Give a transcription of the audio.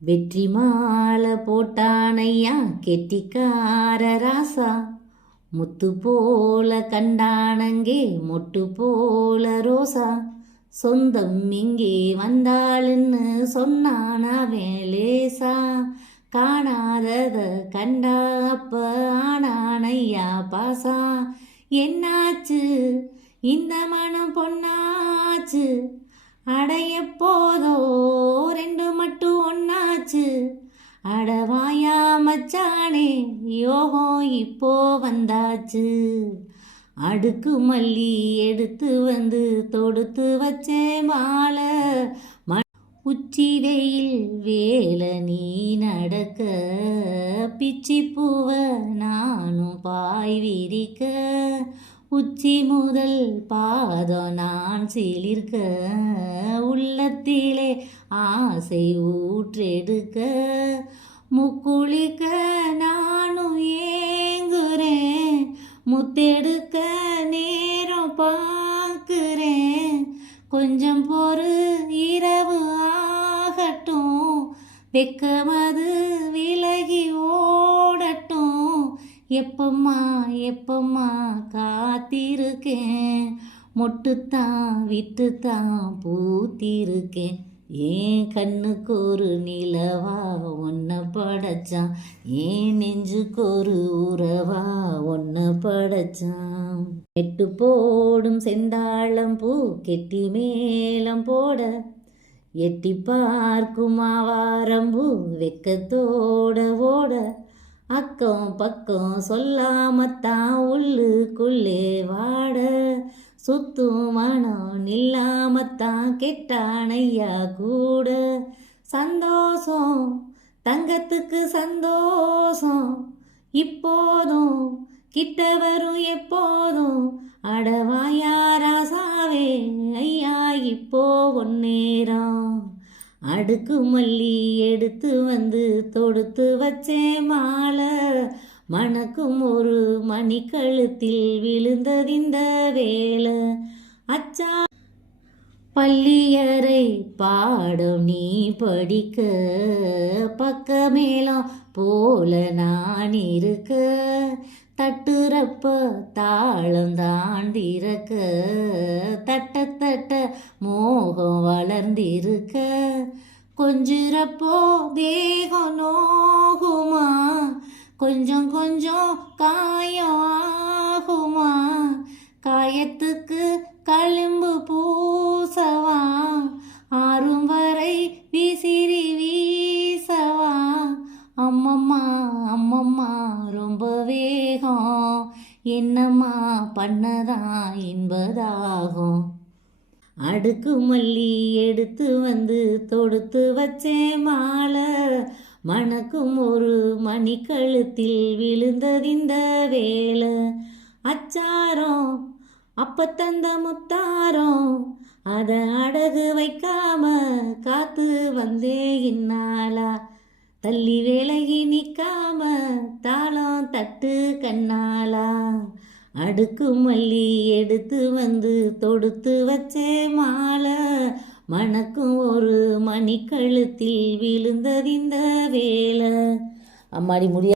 வெற்றி மாலை போட்டானையா கெட்டிக்கார ராசா. முத்து போல கண்டானங்கே மொட்டு போல ரோசா. சொந்தம் இங்கே வந்தாளுன்னு சொன்னானா வேலேசா. காணாதத கண்டா அப்ப ஆனானையா பாசா. என்னாச்சு? இந்த மனம் பொன்னாச்சு அடைய போதோ அடவாயா மச்சானே யோகம் இப்போ வந்தாச்சு. அடுக்கு மல்லி எடுத்து வந்து தொடுத்து வச்சேன் மாலை. ம உச்சி வெயில் வேலை நீ நடக்க. பிச்சி பூவ நானும் பாய் விரிக்க. உச்சி முதல் பாதம் நான் சிலிர்க்க. உள்ளத்திலே ஆசை ஊற்றெடுக்க. முக்குளிக்க நானும் ஏங்குறேன். முத்தெடுக்க நேரம் பார்க்குறேன். கொஞ்சம் பொறு இரவு ஆகட்டும். வெக்கமது விலகி ஓடட்டும். எப்பம்மா எப்பம்மா காத்திருக்கேன். மொட்டுத்தான் விட்டுத்தான் பூத்திருக்கேன். ஏன் கண்ணுக்கு ஒரு நிலவா? ஒன்ன படைச்சான். ஏன் நெஞ்சுக்கு ஒரு உறவா? ஒன்ன படைச்சான். நெட்டு போடும் செந்தாளம் பூ கெட்டி மேலம் போட. எட்டி பார்க்கும் ஆவாரம்பூ வெக்கத்தோட ஓட. அக்கம் பக்கம் சொல்லாமத்தான் உள்ளுக்குள்ளே வாட. சுத்தும் மனம் நில்லாமத்தான் கெட்டானையா கூட? சந்தோஷம் தங்கத்துக்கு சந்தோஷம். இப்போதும் கிட்ட வரும் எப்போதும் அடவாயா ராசாவே ஐயா இப்போ ஒன்னேரம் அடுக்கு மல்லி எடுத்து வந்து தொடுத்து வச்சேன் மாலை. மணக்கும் ஒரு மணி கழுத்தில் விழுந்ததிந்த வேலை. அச்சா பள்ளியறை பாடம் நீ படிக்க பக்கமேலாம் போல நான் இருக்க. தட்டுறப்ப தாளம் தாண்டிருக்க தட்ட தட்ட மோகம் வளர்ந்திருக்க. கொஞ்சிறப்போ தேகம் கொஞ்சம் கொஞ்சம் காயம் ஆகுமா காயத்துக்கு களிம்பு பூசவா? ஆறும் வரை விசிறி வீசவா? அம்மம்மா அம்மம்மா ரொம்ப வேகம். என்னம்மா பண்ணதான் என்பதாகும். அடுக்கு மல்லி எடுத்து வந்து தொடுத்து வச்சேன் மாலை. மணக்கும் ஒரு மணி கழுத்தில் விழுந்ததிந்த வேலை. அச்சாரம் அப்ப தந்த முத்தாரம் அதை அடகு வைக்காம காத்து வந்தே இன்னாலா தள்ளி விலகி நிற்காம தாளம் தட்டு கண்ணாலா அடுக்கு மல்லி எடுத்து வந்து தொடுத்து வச்சே மாலை. மணக்கும் ஒரு மணி கழுத்தில் விழுந்ததிந்த வேலை அம்மாடி முடிய